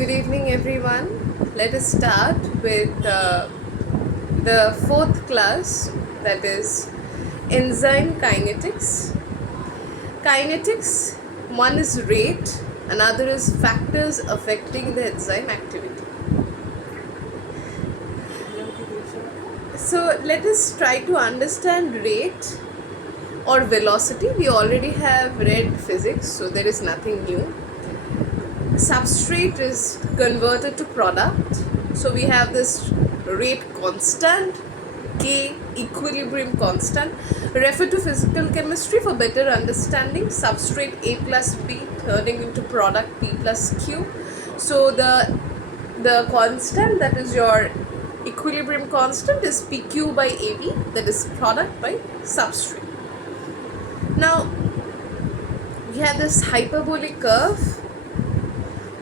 Good evening, everyone. Let us start with the fourth class, that is Enzyme Kinetics. Kinetics, one is rate, another is factors affecting the enzyme activity. So let us try to understand rate or velocity. We already have read physics, so there is nothing new. Substrate is converted to product, so we have this rate constant, K equilibrium constant. Refer to physical chemistry for better understanding. Substrate A plus B turning into product P plus Q. So the constant, that is your equilibrium constant, is PQ by AB, that is product by substrate. Now we have this hyperbolic curve.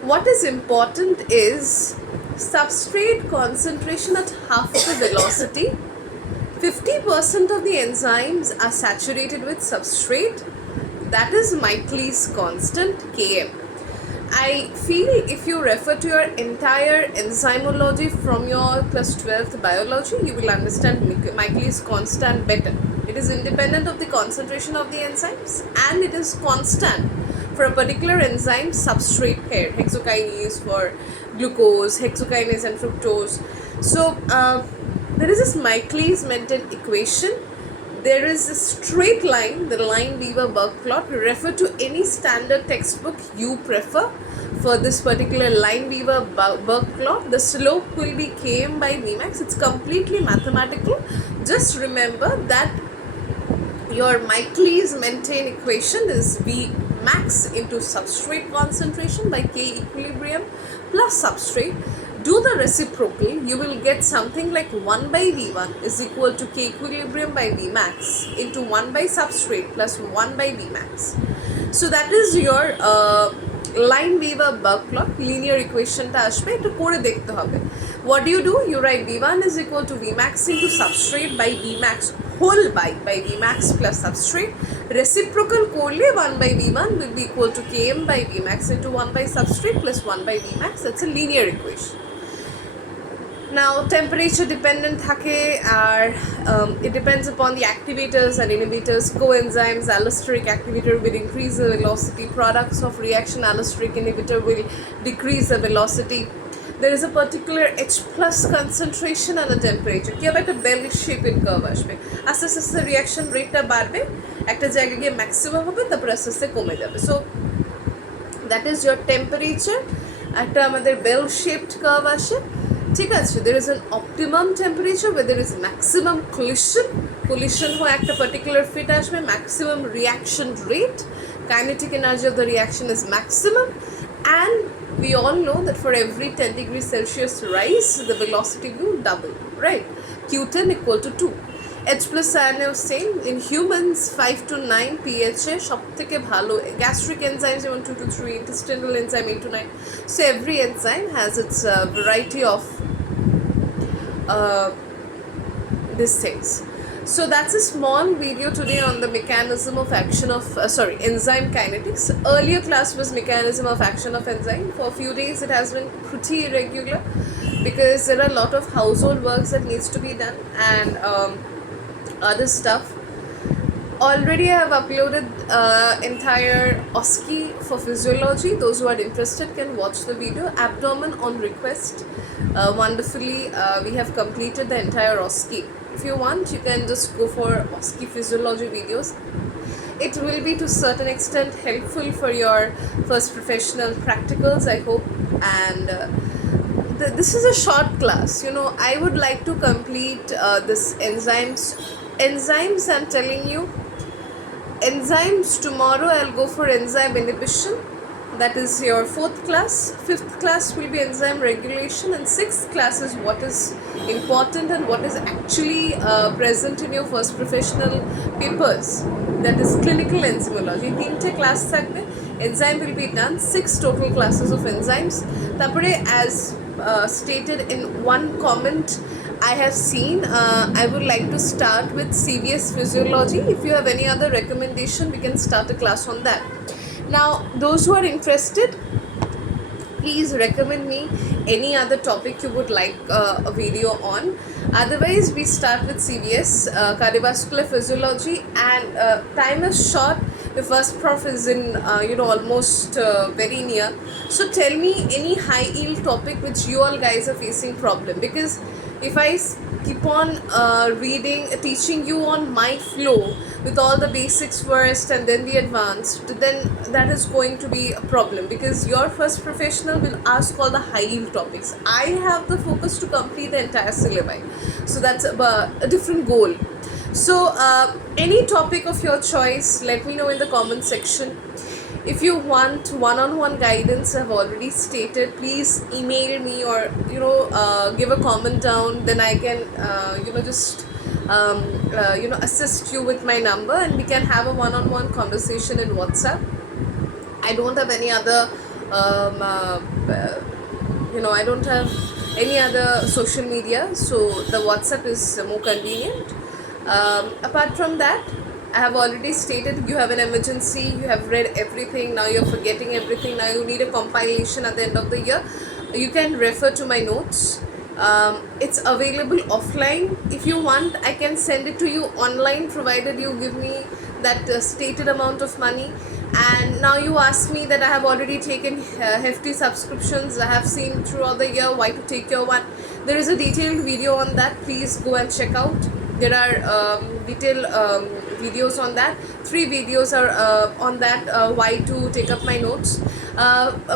What is important is substrate concentration at half the velocity. 50% of the enzymes are saturated with substrate. That is Michaelis constant, Km. I feel if you refer to your entire enzymology from your plus 12th biology, you will understand Michaelis constant better. It is independent of the concentration of the enzymes and it is constant for a particular enzyme substrate pair. Hexokinase for glucose, hexokinase and fructose. So there is this Michaelis-Menten equation. There is a straight line, the Line-Weaver-Burke plot. Refer to any standard textbook you prefer for this particular Line-Weaver-Burke plot. The slope will be Km by Vmax. It's completely mathematical. Just remember that your Michaelis-Menten equation is V max into substrate concentration by K equilibrium plus substrate. Do the reciprocal, you will get something like 1 by V1 is equal to K equilibrium by V max into 1 by substrate plus 1 by V max. So that is your Line-Weaver-Burke plot, linear equation ta ashbe, ekটু করে দেখতে হবে. What do? You write V1 is equal to V max into substrate by V max whole by V max plus substrate. Reciprocal korle 1 by V1 will be equal to Km by V max into 1 by substrate plus 1 by V max. That's a linear equation. Now temperature dependent thake, it depends upon the activators and inhibitors. Coenzymes, allosteric activator will increase the velocity. Products of reaction, allosteric inhibitor will decrease the velocity. There is a particular H plus concentration and a temperature. কি হবে, একটা bell শেপের curve আসবে, আস্তে আস্তে reaction রেটটা বাড়বে, একটা জায়গায় গিয়ে ম্যাক্সিমাম হবে, তারপর আস্তে আস্তে কমে যাবে. So that is your temperature. একটা আমাদের বেল শেপড কার্ভ আসে, ঠিক আছে. There is an optimum temperature where there is maximum collision হয়ে একটা particular fit আসবে, maximum reaction rate, kinetic energy of the reaction is maximum, and we all know that for every 10 degrees Celsius rise, the velocity will double, right? Q10 equal to 2. H plus cyanide same. In humans 5 to 9 pH এ সবথেকে ভালো. Gastric enzymes যেমন 2 to 3, intestinal enzyme 8 to 9. So every enzyme has its variety of these things. So that's a small video today on the mechanism of action of enzyme kinetics. Earlier class was mechanism of action of enzyme. For a few days it has been pretty irregular because there are a lot of household works that needs to be done and other stuff. Already I have uploaded entire OSCE for physiology. Those who are interested can watch the video. Abdomen on request. Wonderfully, we have completed the entire OSCE. If you want, you can just go for OSCE physiology videos. It will be to a certain extent helpful for your first professional practicals, I hope. And this is a short class. You know, I would like to complete this enzymes. I'm telling you, enzymes tomorrow I'll go for enzyme inhibition. That is your fourth class. Fifth class will be enzyme regulation, and sixth class is what is important and what is actually present in your first professional papers. That is clinical enzymology. 3 class থাকবে. Enzyme will be done. 6 total classes of enzymes. তারপরে as stated in one comment I have seen, I would like to start with CVS physiology. If you have any other recommendation, we can start a class on that. Now those who are interested, please recommend me any other topic you would like a video on. Otherwise, we start with CVS, cardiovascular physiology, and time is short. The first prof is in almost very near. So tell me any high yield topic which you all guys are facing problem, because if I keep on teaching you on my flow with all the basics first and then the advanced, then that is going to be a problem, because your first professional will ask all the high yield topics. I have the focus to complete the entire syllabi, so that's a different goal. So any topic of your choice, let me know in the comment section. If you want one-on-one guidance, I've already stated, please email me or give a comment down, then I can just assist you with my number, and we can have a one-on-one conversation in WhatsApp. I don't have any other I don't have any other social media, so the WhatsApp is more convenient. Apart from that, I have already stated, you have an emergency, you have read everything, now you're forgetting everything, now you need a compilation at the end of the year. You can refer to my notes. It's available offline. If you want, I can send it to you online, provided you give me that stated amount of money. And now you ask me that I have already taken hefty subscriptions. I have seen throughout the year why to take your one. There is a detailed video on that. Please go and check out. There are detailed videos on that. 3 videos are on that, why to take up my notes.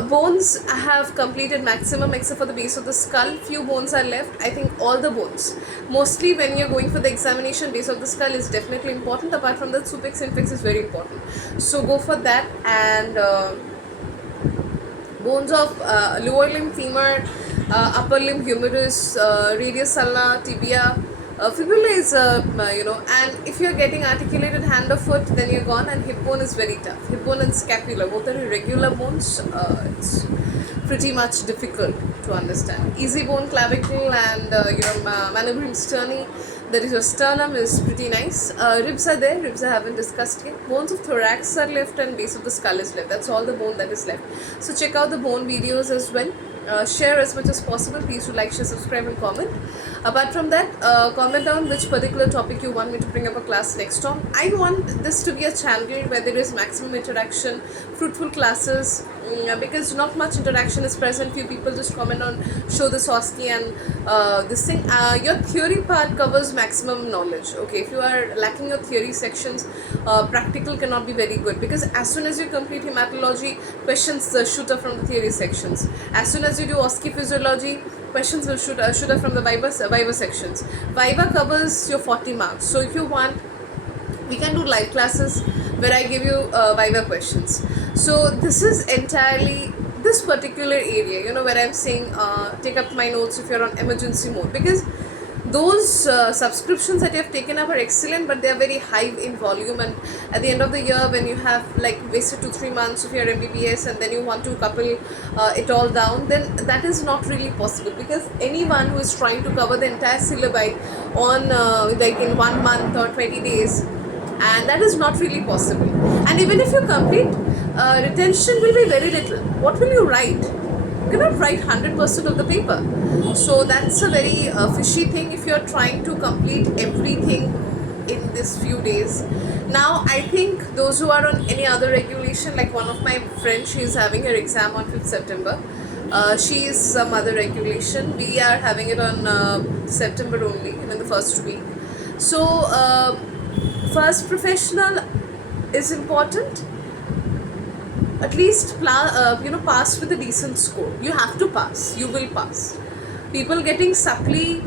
Bones, I have completed maximum except for the base of the skull. Few bones are left. I think all the bones. Mostly when you're going for the examination, base of the skull is definitely important. Apart from that, supex infex is very important. So go for that. And bones of lower limb, femur, upper limb, humerus, radius ulna, tibia, fibula is and if you're getting articulated hand or foot, then you're gone. And hip bone is very tough. Hip bone and scapula, both are irregular bones. It's pretty much difficult to understand. Easy bone, clavicle, and manubrium sterni, that is your sternum, is pretty nice. Ribs are there. Ribs I haven't discussed yet. Bones of thorax are left and base of the skull is left. That's all the bone that is left. So check out the bone videos as well. Share as much as possible. Please do like, share, subscribe, and comment. Apart from that, comment down which particular topic you want me to bring up a class next on. I want this to be a channel where there is maximum interaction, fruitful classes, because not much interaction is present. Few people just comment on show the Sosky and this thing. Your theory part covers maximum knowledge. Okay, if you are lacking your theory sections, practical cannot be very good, because as soon as you complete hematology, questions shoot up from the theory sections. As soon as you do Oski physiology, questions will shoot up from the Viva sections. Viva covers your 40 marks. So if you want, we can do live classes where I give you Viva questions. So this is entirely this particular area, where I'm saying take up my notes if you're on emergency mode, because those subscriptions that you have taken up are excellent, but they are very high in volume. And at the end of the year, when you have wasted 2-3 months of your MBBS and then you want to couple it all down, then that is not really possible, because anyone who is trying to cover the entire syllabi on in 1 month or 20 days, and that is not really possible. And even if you complete, retention will be very little. What will you write? You cannot write 100% of the paper. So that's a very fishy thing if you're trying to complete everything in this few days. Now I think those who are on any other regulation, like one of my friends, she is having her exam on 5th September. She is some other regulation. We are having it on September only, in the first week. So first professional is important. At least pass with a decent score. You have to pass. You will pass. People getting supplementary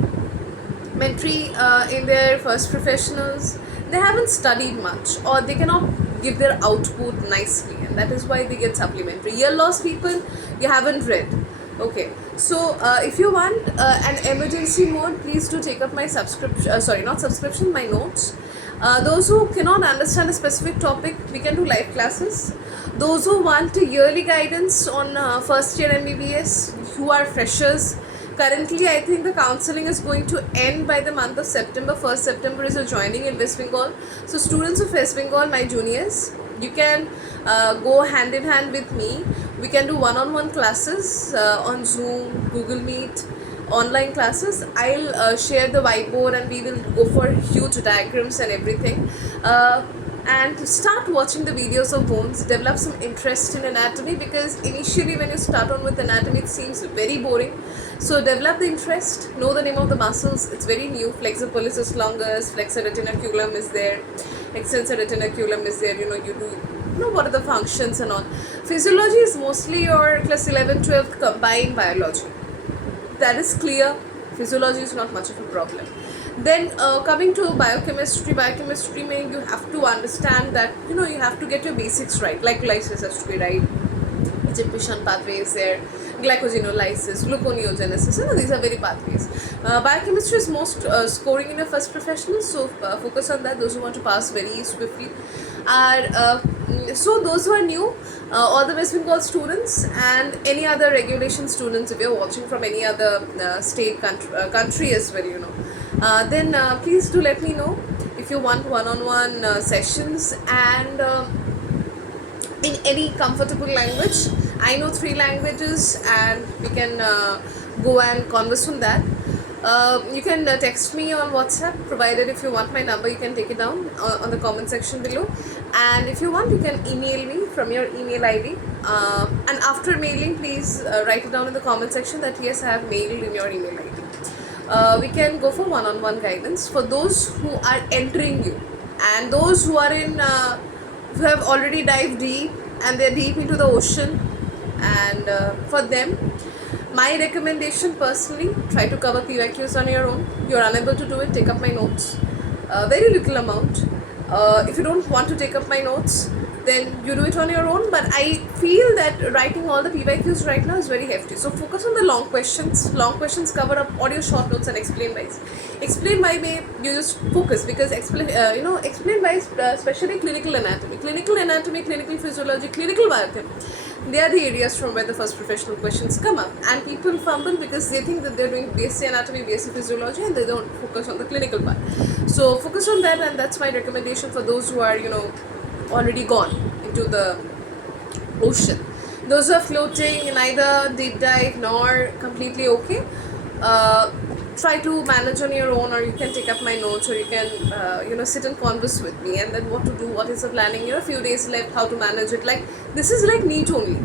in their first professionals, they haven't studied much, or they cannot give their output nicely, and that is why they get supplementary. Year loss people, you haven't read. Okay, so if you want an emergency mode, please do take up my my notes. Those who cannot understand a specific topic, we can do live classes. Those who want a yearly guidance on first year MBBS, who are freshers, currently I think the counseling is going to end by the month of September. 1st September is a joining in West Bengal. So students of West Bengal, my juniors, you can go hand in hand with me We can do one-on-one classes on Zoom, Google Meet, online classes. I'll share the whiteboard and we will go for huge diagrams and everything. And start watching the videos of bones, develop some interest in anatomy, because initially when you start on with anatomy it seems very boring. So develop the interest, know the name of the muscles, it's very new. Flexor pollicis longus, flexor retinaculum is there, extensor retinaculum is there, you know what are the functions and all. Physiology is mostly your class 11, 12 combined biology. That is clear. Physiology is not much of a problem. Then coming to biochemistry mein you have to understand that you have to get your basics right. Like glycolysis has to be right, Egyptian pathway is there, glycogenolysis, gluconeogenesis, these are very pathways. Biochemistry is most scoring in your first professional, so focus on that. Those who want to pass very swiftly are so those who are new, all the West Bengal students and any other regulation students, if you're watching from any other state, country as well, then please do let me know if you want one-on-one sessions, and in any comfortable language. I know 3 languages and we can go and converse on that. You can text me on WhatsApp, provided if you want my number you can take it down on the comment section below, and if you want you can email me from your email ID, and after mailing please write it down in the comment section that yes, I have mailed in your email ID. We can go for one-on-one guidance for those who are entering you, and those who are in who have already dived deep and they're deep into the ocean, and for them my recommendation personally, try to cover PYQs on your own. You're unable to do it, take up my notes, very little amount. If you don't want to take up my notes, then you do it on your own, but I feel that writing all the PYQs right now is very hefty. So focus on the long questions. Long questions cover up all your short notes and explain wise. Explain by way, you just focus, because explain by especially clinical anatomy, clinical physiology, clinical biochem. They are the areas from where the first professional questions come up, and people fumble because they think that they're doing BSc anatomy, BSc physiology, and they don't focus on the clinical part. So focus on that, and that's my recommendation for those who are already gone into the ocean. Those who are floating, neither deep dive nor completely okay, try to manage on your own, or you can take up my notes, or you can sit and converse with me, and then what to do, what is the planning, a few days left, how to manage it. Like this is like NEET only.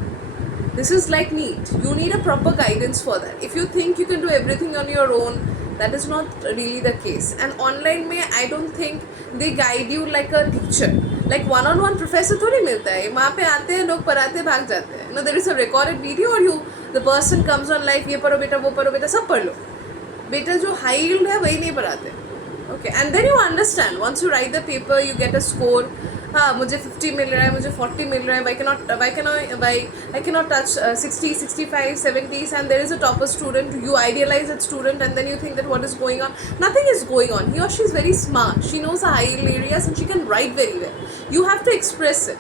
This is like NEET. You need a proper guidance for that. If you think you can do everything on your own, that is not really the case. And online mein I don't think they guide you like a teacher. Like one-on-one professor थोड़ी मिलता है, वहाँ पे आते हैं लोग, पढ़ाते भाग जाते हैं. There is a recorded video, or the person comes on live, ये पढ़ो बेटा, वो पढ़ो बेटा, सब पढ़ लो. बेटा जो high yield है वही नहीं पढ़ाते. Okay, and then you understand. Once you write the paper, you get a score. हाँ, मुझे 50 मिल रहा है, मुझे 40 मिल रहा है. Why I cannot touch 60, 65, 70s, and there is a topper student. You idealize that student, and then you think that what is going on? Nothing is going on. He or she is very smart. She knows the high yield areas, and she can write very well. You have to express it.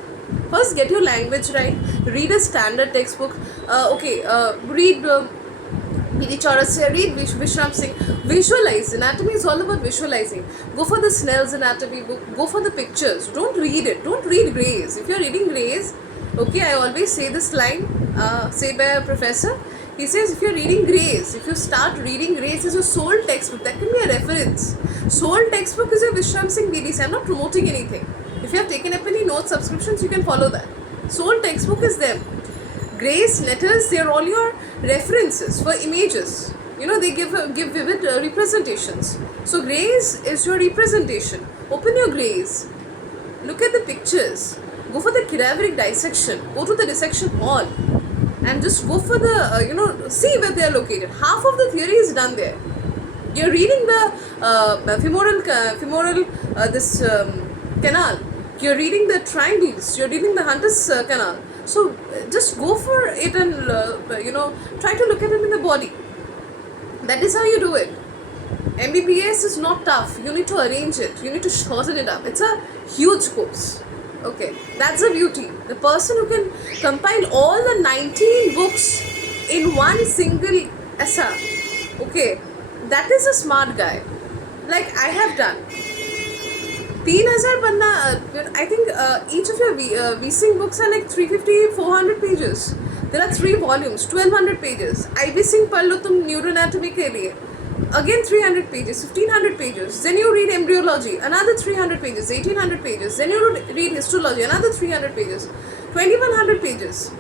First, get your language right. Read a standard textbook. Read. Read Vishram Singh. Visualize. Anatomy is all about visualizing. Go for the Snell's anatomy book. Go for the pictures. Don't read it. Don't read Gray's. If you're reading Gray's, okay, I always say this line, say by a professor. He says, if you're reading Gray's, if you start reading Gray's as a sole textbook, that can be a reference. Sole textbook is a Vishram Singh BBC. I'm not promoting anything. If you have taken up any note subscriptions, you can follow that. Sole textbook is them. Gray's letters, they are all your references for images. They give vivid representations. So Gray's is your representation. Open your Gray's. Look at the pictures. Go for the cadaveric dissection. Go to the dissection hall. And just go for the, see where they are located. Half of the theory is done there. You're reading the femoral canal. You're reading the triangles. You're reading the Hunter's canal. So just go for it and try to look at it in the body. That is how you do it. MBBS is not tough. You need to arrange it. You need to shorten it up. It's a huge course. Okay, that's the beauty. The person who can compile all the 19 books in one single essay, okay, that is a smart guy. Like I have done. 3,000 panna, I think each of your VSync books are like 350, 400 pages. There are 3 volumes, 1200 pages. IB Singh पढ़ लो तुम neuroanatomy के लिए. Again 300 pages, 1500 pages. Then you read embryology, another 300 pages, 1800 pages. Then you read histology, another 300 pages, 2100 pages.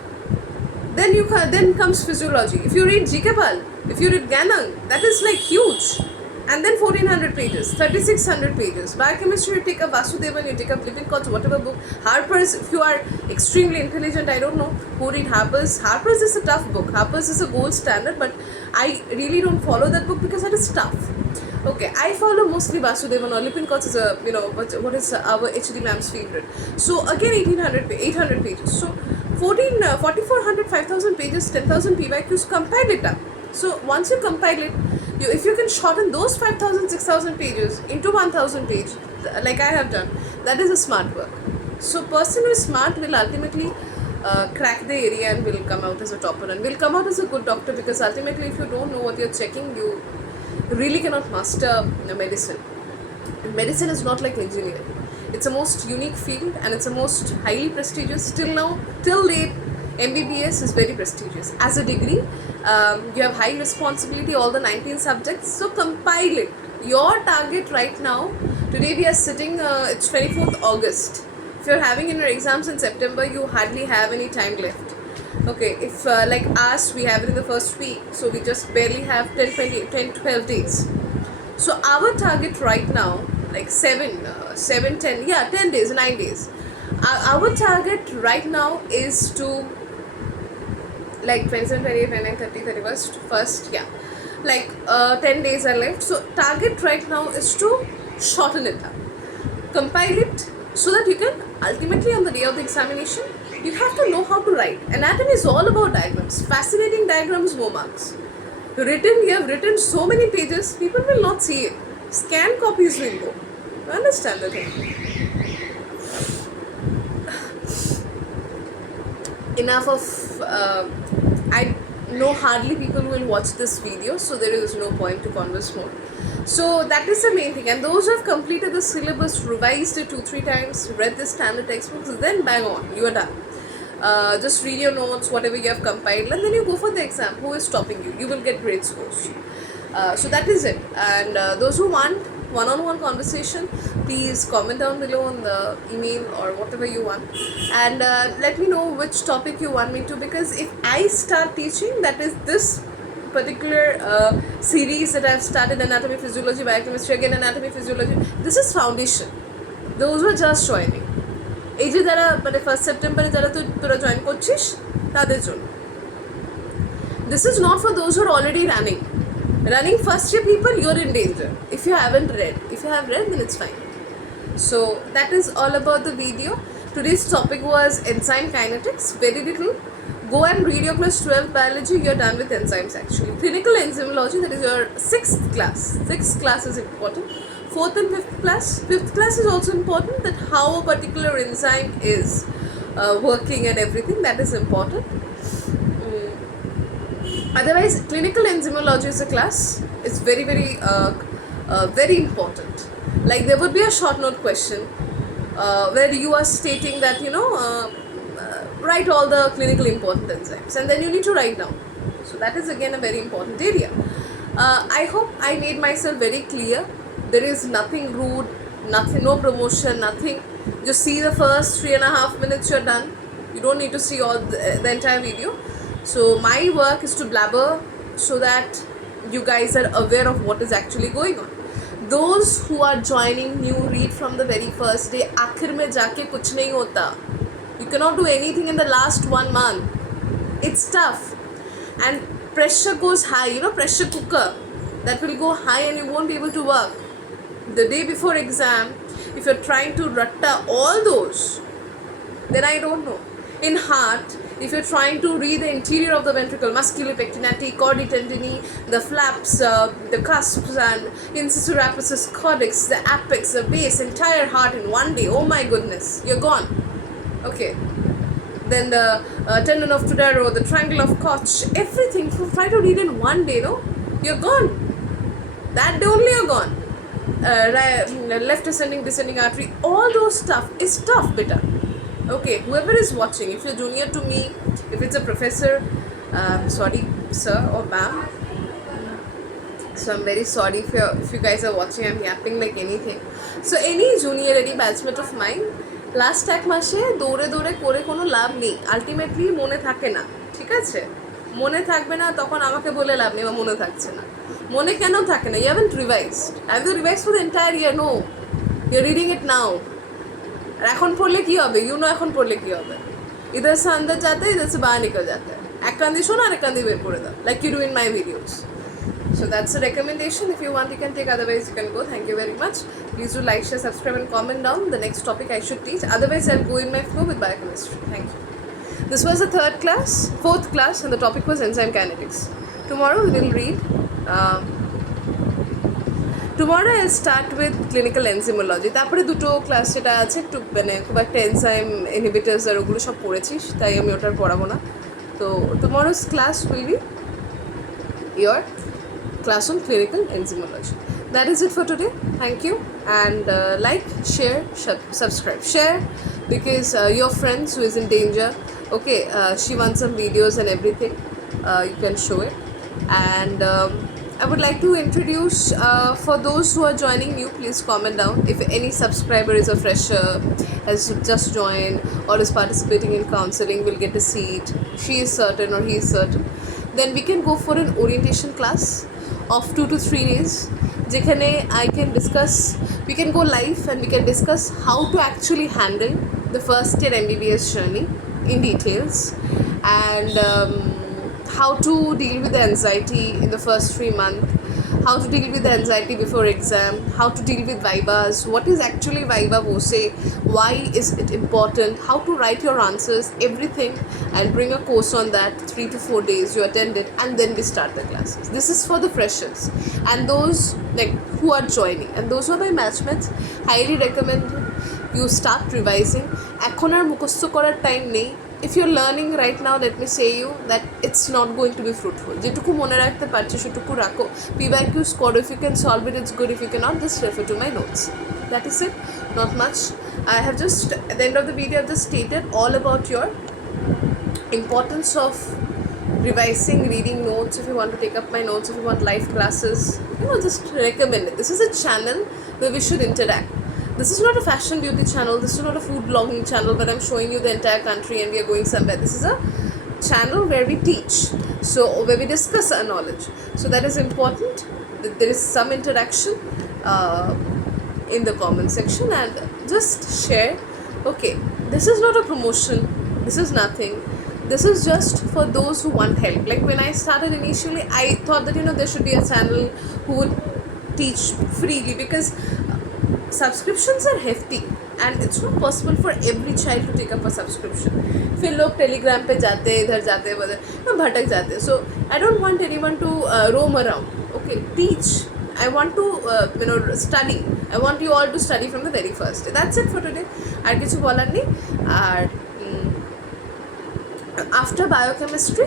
Then comes physiology. If you read GK Pal, if you read Ganang, that is like huge. And then 1400 pages, 3600 pages. Biochemistry, you take a Vasudevan, you take a Lippincott, whatever book. Harper's, if you are extremely intelligent, I don't know who read Harper's. Harper's is a tough book. Harper's is a gold standard, but I really don't follow that book because that is tough. Okay, I follow mostly Vasudevan or Lippincott is a, what is our HD ma'am's favorite. So again 800 pages. So 4400, 5000 pages, 10,000 PYQs, compile it up. So once you compile it, if you can shorten those 5000, 6000 pages into 1000 pages, like I have done, that is a smart work. So person who is smart will ultimately crack the area and will come out as a topper and will come out as a good doctor, because ultimately if you don't know what you're checking, you really cannot master medicine. Medicine is not like engineering. It's a most unique field and it's a most highly prestigious. Till now, till date, MBBS is very prestigious. As a degree, you have high responsibility, all the 19 subjects, so compile it. Your target right now, today we are sitting, it's 24th August. If you're having in your exams in September, you hardly have any time left. Okay, if like us, we have it in the first week, so we just barely have 12 days. So our target right now, like 10 days, 9 days. Our target right now is to, like 27, 28, 29, 30, 31st, first, yeah. Like 10 days are left. So target right now is to shorten it up. Compile it so that you can ultimately on the day of the examination, you have to know how to write. Anatomy is all about diagrams. Fascinating diagrams, more marks. You have written so many pages, people will not see it. Scan copies will go. You understand the thing? Enough of, I know hardly people will watch this video, so there is no point to converse more. So that is the main thing. And those who have completed the syllabus, revised it 2-3 times, read the standard textbooks, then bang on, you are done. Just read your notes, whatever you have compiled, and then you go for the exam. Who is stopping you? You will get great scores. So that is it. And those who want one-on-one conversation, please comment down below on the email or whatever you want, and let me know which topic you want me to, because if I start teaching, that is this particular series that I have started, anatomy, physiology, biochemistry, again anatomy, physiology, this is foundation. Those who are just joining, এই যে যারা মানে 1st September যারা তোরা join করছিস তাদের জন্য, this is not for those who are already running first year people. You're in danger if you haven't read. If you have read, then it's fine. So that is all about the video. Today's topic was enzyme kinetics. Very little. Go and read your class 12 biology. You're done with enzymes actually. Clinical enzymology, that is your 6th class. 6th class is important. 4th and 5th class. 5th class is also important, that how a particular enzyme is working and everything, that is important. Otherwise, clinical enzymology is a class. It's very, very important. Like there would be a short note question where you are stating that, write all the clinical important enzymes, and then you need to write down. So that is again a very important area. I hope I made myself very clear. There is nothing rude, nothing, no promotion, nothing. Just see the first 3.5 minutes, you're done. You don't need to see all the entire video. So my work is to blabber so that you guys are aware of what is actually going on. Those who are joining new, read from the very first day. आखिर में जाके कुछ नहीं होता. You cannot do anything in the last 1 month. It's tough, and pressure goes high. Pressure cooker that will go high and you won't be able to work. The day before exam, if you're trying to ratta all those, then I don't know. In heart, if you're trying to read the interior of the ventricle, musculopectinati, chordae tendineae, the flaps, the cusps, and incisor apices, cortex, the apex, the base, entire heart in one day, oh my goodness, you're gone. Okay. Then the tendon of Tudaro, the triangle of Koch, everything. If you try to read in one day, you're gone. That day only you're gone. Left ascending, descending artery, all those stuff is tough, beta. Okay, whoever is watching, if you're junior to me, If it's a professor, sorry sir or ma'am. So I'm very sorry if you guys are watching. I'm yapping like anything. So any junior, any batchmate of mine, last এক মাসে দৌড়ে দৌড়ে করে কোনো লাভ নেই, ultimately মনে থাকে না, ঠিক আছে? মনে থাকবে না তখন আমাকে বলে লাভ নেই বা মনে থাকছে না। মনে কেন থাকে না? You haven't revised. Have you revised for the entire year? No, you are reading it now. আর এখন পড়লে কী হবে? এখন পড়লে কী হবে? ইধার সে আন্দার যাতে ইধার সে বাহার নিকল যাতে, এক কান দিয়ে শোনো আর এক কান দিয়ে বের করে দাও, like you do in my videos. So that's a recommendation. If you want, you can take. Otherwise, you can go. Thank you very much. Please do like, share, subscribe, and comment down the next topic I should teach. Otherwise, I'll go in my flow with biochemistry. Thank you. This was the fourth class, and the topic was enzyme kinetics. Tomorrow we will read. Tomorrow I'll start with clinical enzymology. তারপরে দুটো class যেটা আছে একটু মানে খুব একটা enzyme inhibitors আর ওগুলো সব পড়েছিস, তাই আমি ওটার পড়াবো না। তো tomorrow's class will be your class on clinical enzymology. That is it for today. Thank you, and like, share, subscribe, share, because your friends who is in danger, okay, she wants some videos and everything, you can show it. And I would like to introduce, for those who are joining new, please comment down. If any subscriber is a fresher, has just joined or is participating in counseling, will get a seat, she is certain or he is certain, then we can go for an orientation class of 2 to 3 days. যেখানে I can discuss, we can go live and we can discuss how to actually handle the first year MBBS journey in details, and how to deal with the anxiety in the first 3 months, how to deal with the anxiety before exam, how to deal with vivas, what is actually viva voce, why is it important, how to write your answers, everything. I'll bring a course on that, 3 to 4 days you attend it, and then we start the classes. This is for the freshers and those like who are joining, and those who are my matchmates, highly recommend you start revising. এখন আর মুখস্থ করার time নেই. If you're learning right now, let me say you that it's not going to be fruitful. যেটুকু মনে রাখতে পারছো সেটুকু রাখো. PYQs করো, if you can solve it, it's good. If you cannot, just refer to my notes. That is it. Not much. I have just, at the end of the video, I've just stated all about your importance of revising, reading notes. If you want to take up my notes, if you want live classes, just recommend it. This is a channel where we should interact. This is not a fashion beauty channel, this is not a food blogging channel where I'm showing you the entire country and we are going somewhere. This is a channel where we teach, so where we discuss our knowledge. So that is important, that there is some interaction in the comment section, and just share. Okay, this is not a promotion, this is nothing. This is just for those who want help. Like when I started initially, I thought that there should be a channel who would teach freely, because subscriptions are hefty and it's not possible for every child to take up a subscription. फिर लोग Telegram पे जाते, इधर जाते, उधर भटक जाते. So I don't want anyone to roam around. Okay, teach. I want to study. I want you all to study from the very first day. That's it for today. আর কিছু বলার নেই. আর after biochemistry,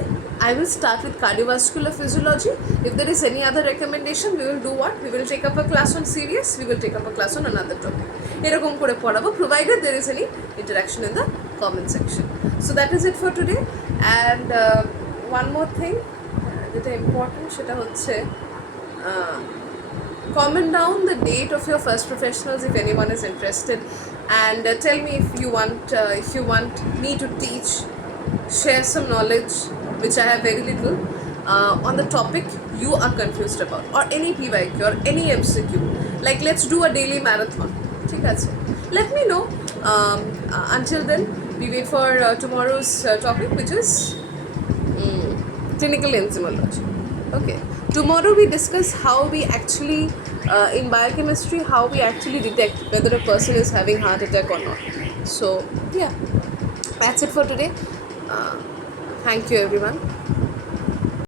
I will start with cardiovascular physiology. If there is any other recommendation, we will do what? We will take up a class on CVS, we will take up a class on another topic. এরকম করে পড়াবো, provided there is any interaction in the comment section. So that is it for today. And one more thing, যেটা important, সেটা হচ্ছে comment down the date of your first professionals if anyone is interested, and tell me if you want me to teach, share some knowledge which I have very little on the topic you are confused about, or any PYQ or any MCQ. Like let's do a daily marathon. ঠিক আছে? Let me know. Until then, we wait for tomorrow's topic, which is clinical enzymology. Okay. Tomorrow we discuss how we actually, in biochemistry, how we actually detect whether a person is having heart attack or not. So yeah, that's it for today. Thank you everyone.